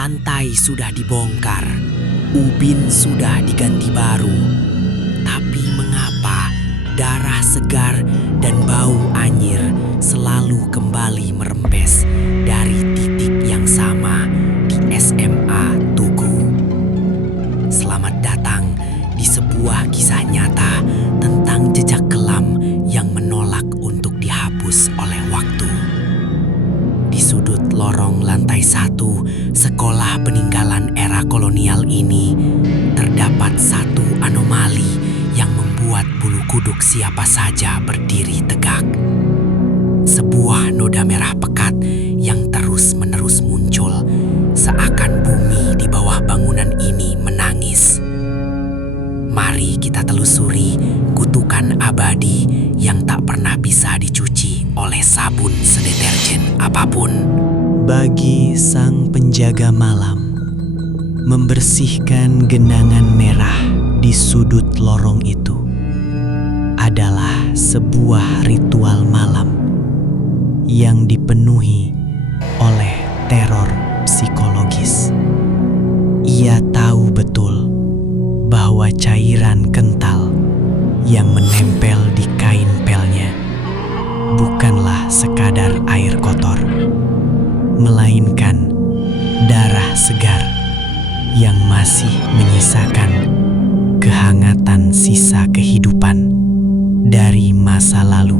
Lantai sudah dibongkar, ubin sudah diganti baru. Tapi mengapa darah segar dan bau anyir selalu kembali merembes dari titik yang sama di SMA Tugu? Selamat datang di sebuah kisah nyata tentang jejak kelam yang menolak untuk dihapus oleh waktu. Di sudut lorong lantai 1 sekolah peninggalan era kolonial ini terdapat satu anomali yang membuat bulu kuduk siapa saja berdiri tegak. Sebuah noda merah pekat yang terus-menerus muncul, seakan bumi di bawah bangunan ini menangis. Mari kita telusuri kutukan abadi yang tak pernah bisa dicuci oleh sabun sedeterjen apapun. Bagi sang penjaga malam, membersihkan genangan merah di sudut lorong itu adalah sebuah ritual malam yang dipenuhi oleh teror psikologis. Ia tahu betul bahwa cairan kental yang menempel di kain pelnya bukanlah sekadar air kotor, melainkan darah segar yang masih menyisakan kehangatan sisa kehidupan dari masa lalu.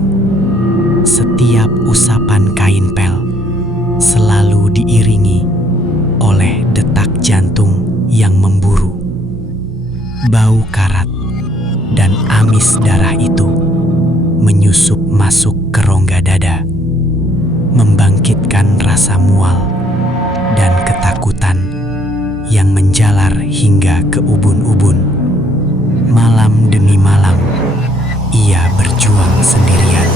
Setiap usapan kain pel selalu diiringi oleh detak jantung yang memburu. Bau karat dan amis darah itu menyusup masuk ke rongga dada, membangkitkan rasa mual dan ketakutan yang menjalar hingga ke ubun-ubun. Malam demi malam, ia berjuang sendirian.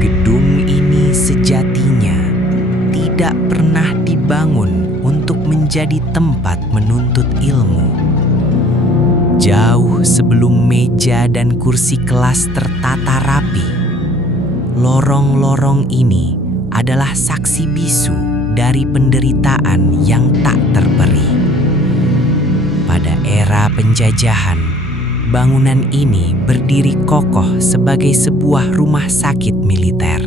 Gedung ini sejatinya tidak pernah dibangun untuk menjadi tempat menuntut ilmu. Jauh sebelum meja dan kursi kelas tertata rapi, lorong-lorong ini adalah saksi bisu dari penderitaan yang tak terperi. Pada era penjajahan, bangunan ini berdiri kokoh sebagai sebuah rumah sakit militer.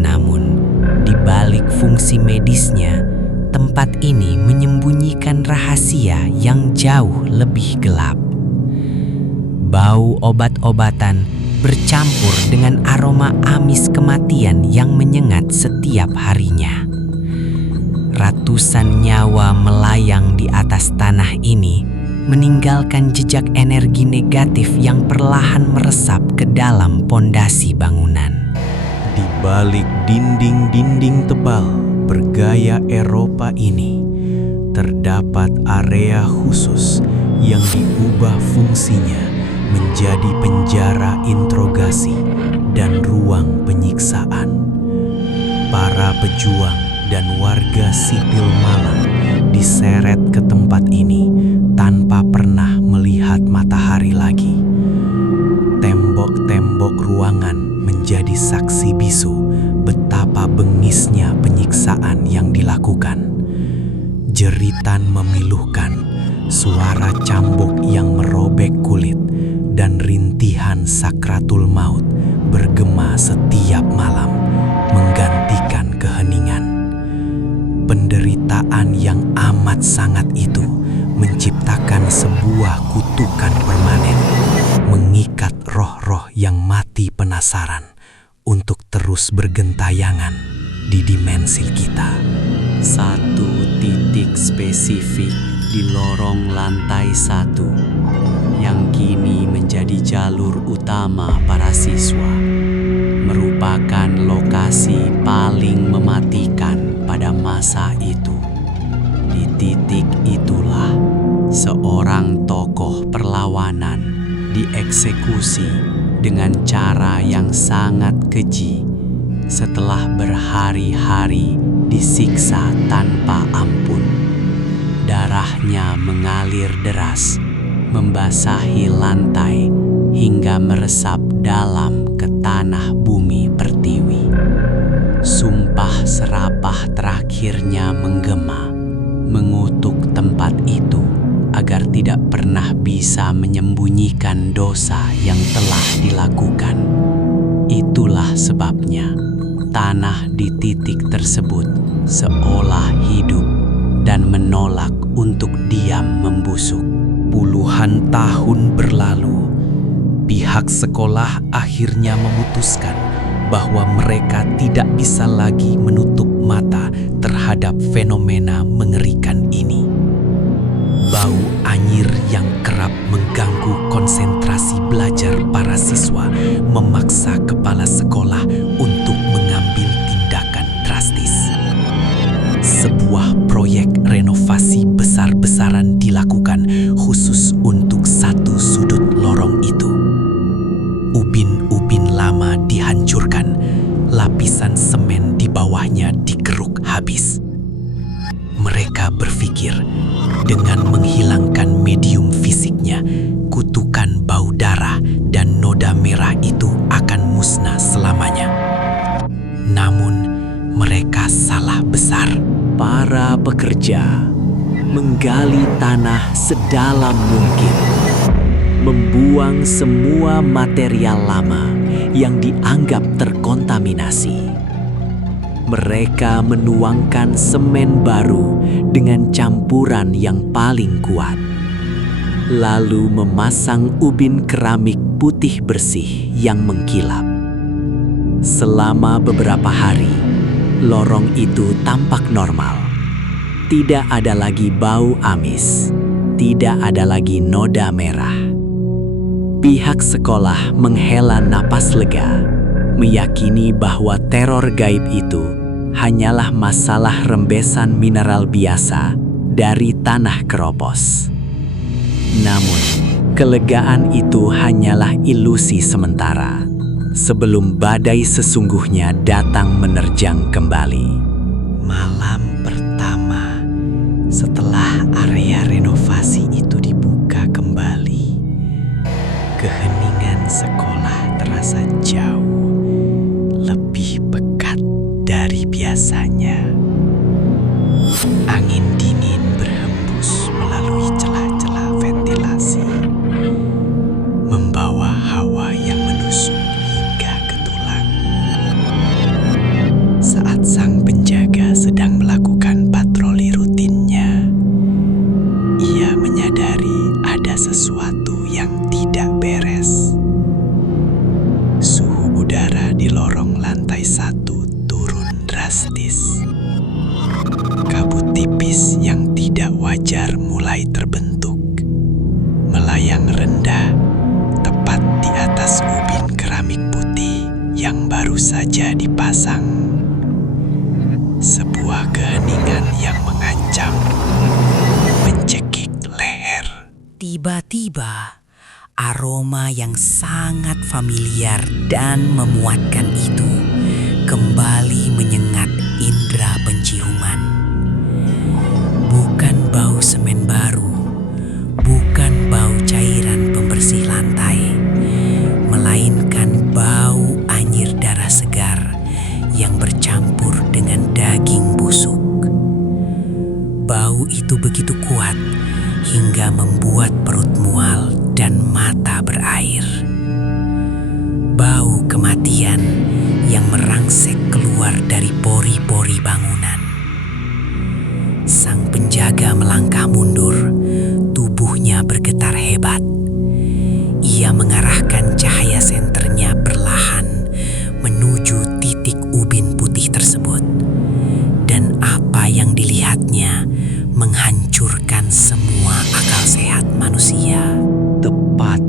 Namun, di balik fungsi medisnya, tempat ini menyembunyikan rahasia yang jauh lebih gelap. Bau obat-obatan bercampur dengan aroma amis kematian yang menyengat setiap harinya. Ratusan nyawa melayang di atas tanah ini, meninggalkan jejak energi negatif yang perlahan meresap ke dalam pondasi bangunan. Di balik dinding-dinding tebal bergaya Eropa ini, terdapat area khusus yang diubah fungsinya menjadi penjara interogasi dan ruang penyiksaan. Para pejuang dan warga sipil malang diseret ke tempat ini tanpa pernah melihat matahari lagi. Tembok-tembok ruangan menjadi saksi bisu betapa bengisnya penyiksaan yang dilakukan. Jeritan memiluhkan, suara cambuk yang merobek kulit, dan rintihan sakratul maut bergema setiap malam, menggantikan keheningan. Penderitaan yang amat sangat itu menciptakan sebuah kutukan permanen, mengikat roh-roh yang mati penasaran untuk terus bergentayangan di dimensi kita. Satu titik spesifik di lorong lantai 1 yang kini menjadi jalur utama para siswa merupakan lokasi paling mematikan pada masa itu. Di titik itulah seorang tokoh perlawanan dieksekusi dengan cara yang sangat keji setelah berhari-hari disiksa tanpa ampun. Darahnya mengalir deras, membasahi lantai hingga meresap dalam ke tanah bumi pertiwi. Sumpah serapah terakhirnya menggema bisa menyembunyikan dosa yang telah dilakukan. Itulah sebabnya tanah di titik tersebut seolah hidup dan menolak untuk diam membusuk. Puluhan tahun berlalu, pihak sekolah akhirnya memutuskan bahwa mereka tidak bisa lagi menutup mata terhadap fenomena mengerikan ini. Bau anyir yang kerap mengganggu konsentrasi belajar para siswa memaksa kepala sekolah untuk mengambil tindakan drastis. Sebuah proyek renovasi besar-besaran dilakukan khusus untuk satu sudut lorong itu. Ubin-ubin lama dihancurkan, lapisan semen di bawahnya digeruk habis. Mereka berpikir dengan menghilangkan medium fisiknya, kutukan bau darah dan noda merah itu akan musnah selamanya. Namun, mereka salah besar. Para pekerja menggali tanah sedalam mungkin, membuang semua material lama yang dianggap terkontaminasi. Mereka menuangkan semen baru dengan campuran yang paling kuat, lalu memasang ubin keramik putih bersih yang mengkilap. Selama beberapa hari, lorong itu tampak normal. Tidak ada lagi bau amis, tidak ada lagi noda merah. Pihak sekolah menghela napas lega, meyakini bahwa teror gaib itu hanyalah masalah rembesan mineral biasa dari tanah keropos. Namun, kelegaan itu hanyalah ilusi sementara sebelum badai sesungguhnya datang menerjang kembali. Malam pertama setelah area renovasi itu dibuka kembali, keheningan sekolah terasa jauh lebih pekat dari biasanya. Angin dingin berhembus melalui celah-celah ventilasi, membawa hawa yang menusuk hingga ke tulang. Saat sang penjaga sedang melakukan patroli rutinnya, ia menyadari ada sesuatu yang tidak beres. Suhu udara di lorong lantai 1 turun drastis. Kabut tipis yang tidak wajar mulai terbentuk, melayang rendah tepat di atas ubin keramik putih yang baru saja dipasang. Sebuah keheningan yang mengancam mencekik leher. Tiba-tiba, aroma yang sangat familiar dan memuatkan itu kembali menyengat indera penciuman. Bukan bau semen baru, bukan bau cairan pembersih lantai, melainkan bau anyir darah segar yang bercampur dengan daging busuk. Bau itu begitu kuat hingga membuat perut mual dan mata berair. Bau kematian yang merangsek keluar dari pori-pori bangunan. Sang penjaga melangkah mundur, tubuhnya bergetar hebat. Ia mengarahkan cahaya senternya perlahan menuju titik ubin putih tersebut. Dan apa yang dilihatnya menghancurkan semua akal sehat manusia. Tepat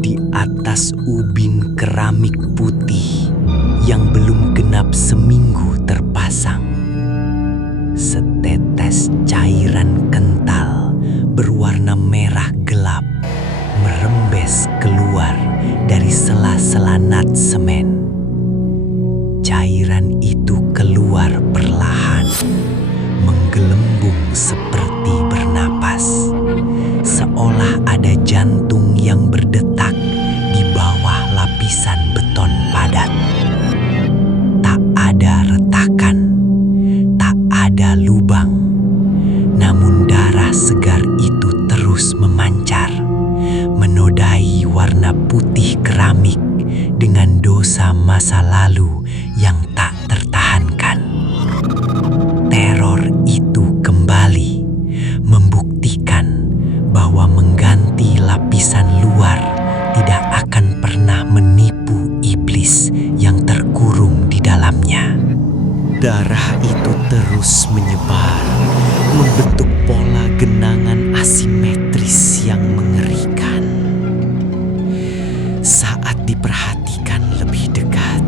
di atas ubin keramik putih yang belum genap seminggu terpasang, setetes cairan kental berwarna merah gelap merembes keluar dari sela-sela nat semen. Cairan itu keluar perlahan, menggelembung seperti bernapas, seolah ada jantung yang berdetak di bawah lapisan beton padat. Tak ada retakan, tak ada lubang, namun darah segar itu terus memancar, dengan dosa masa lalu yang tak tertahankan. Teror itu kembali membuktikan bahwa mengganti lapisan luar tidak akan pernah menipu iblis yang terkurung di dalamnya. Darah itu terus menyebar, membentuk pola genangan asimetris yang mengerikan. Saat diperhatikan lebih dekat,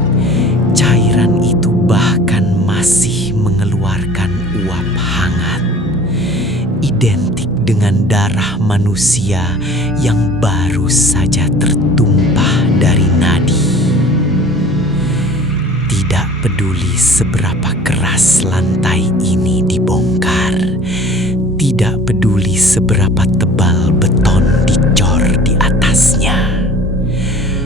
cairan itu bahkan masih mengeluarkan uap hangat, identik dengan darah manusia yang baru saja tertumpah dari nadi. Tidak peduli seberapa keras lantai ini dibongkar, tidak peduli seberapa tebal beton dicor di atasnya.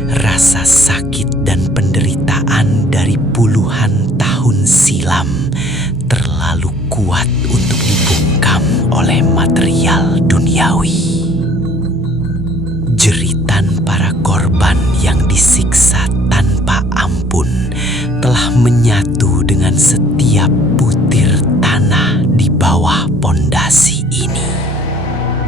Rasa sakit dan penderitaan dari puluhan tahun silam terlalu kuat untuk dibungkam oleh material duniawi. Jeritan para korban yang disiksa tanpa ampun telah menyatu dengan setiap butir tanah di bawah pondasi ini.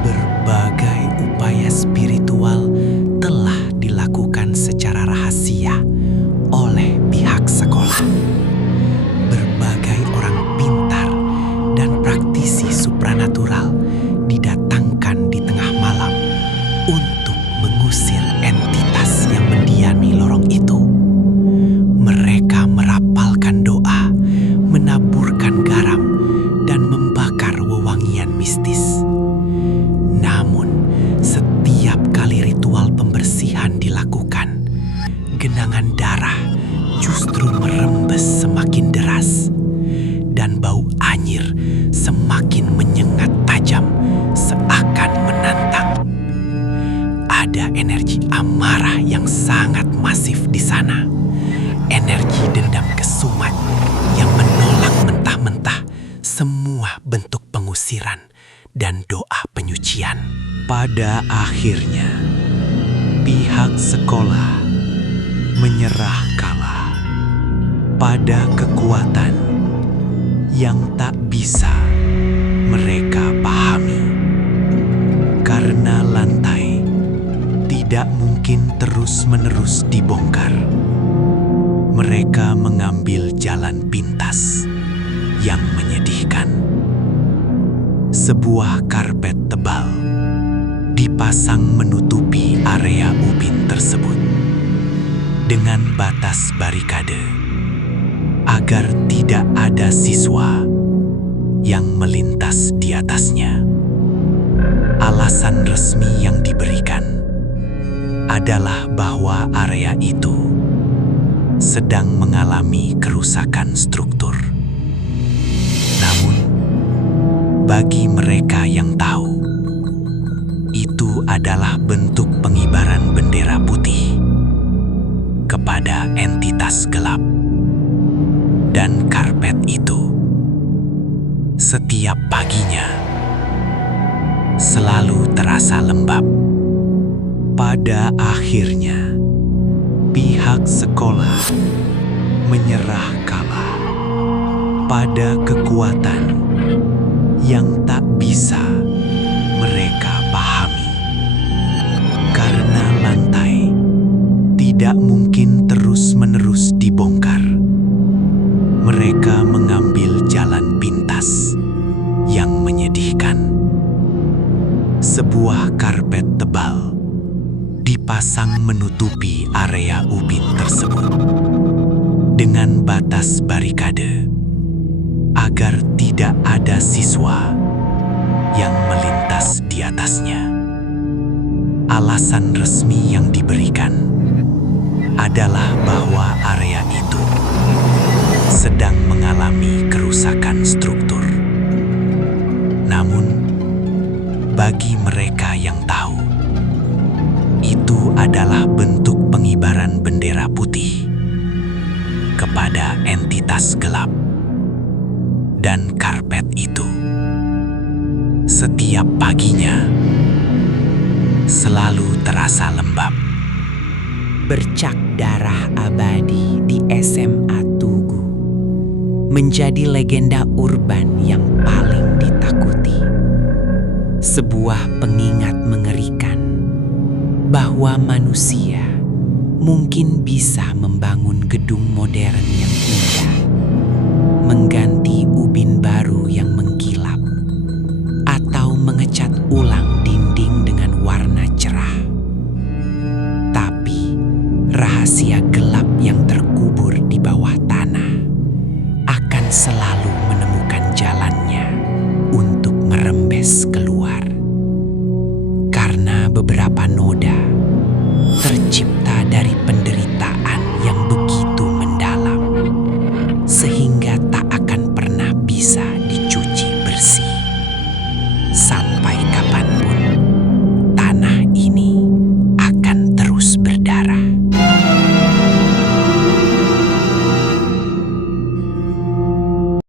Berbagai upaya spiritual telah dilakukan secara rahasia oleh pihak sekolah. Berbagai orang pintar dan praktisi supranatural didatangkan di tengah malam untuk mengusir entitas yang mendiami lorong itu. Mereka merapalkan doa, menaburkan garam, dan membakar wewangian mistis. Namun, setiap kali ritual pembersihan dilakukan, genangan darah justru merembes semakin deras, dan bau anyir semakin menyengat tajam seakan menantang. Ada energi amarah yang sangat masif di sana. Energi dendam kesumat yang menolak mentah-mentah semua bentuk pengusiran dan doa penyucian. Pada akhirnya, pihak sekolah menyerah kalah pada kekuatan yang tak bisa mereka pahami. Karena lantai tidak mungkin terus-menerus dibongkar, mereka mengambil jalan pintas yang menyedihkan. Sebuah karpet tebal dipasang menutupi area ubin tersebut dengan batas barikade agar tidak ada siswa yang melintas di atasnya. Alasan resmi yang diberikan adalah bahwa area itu sedang mengalami kerusakan struktur. Namun, bagi mereka yang tahu, itu adalah bentuk pengibaran bendera putih kepada entitas gelap. Dan karpet itu setiap paginya selalu terasa lembab. Pada akhirnya, pihak sekolah menyerah kalah pada kekuatan yang tak bisa mereka pahami. Karena lantai tidak mungkin terus-menerus dibongkar, mereka mengambil jalan pintas yang menyedihkan. Sebuah karpet tebal dipasang menutupi area ubin tersebut dengan batas barikade agar tidak ada siswa yang melintas di atasnya. Alasan resmi yang diberikan adalah bahwa area itu sedang mengalami kerusakan struktur. Namun, bagi mereka yang tahu, itu adalah bentuk pengibaran bendera putih kepada entitas gelap. Dan karpet itu setiap paginya selalu terasa lembab. bercak darah abadi di SMA Tugu menjadi legenda urban yang paling ditakuti. Sebuah pengingat mengerikan bahwa manusia mungkin bisa membangun gedung modern yang indah, mengganti ubin baru yang mengkilap, atau mengecat ulang dinding dengan warna cerah. Tapi rahasia gelap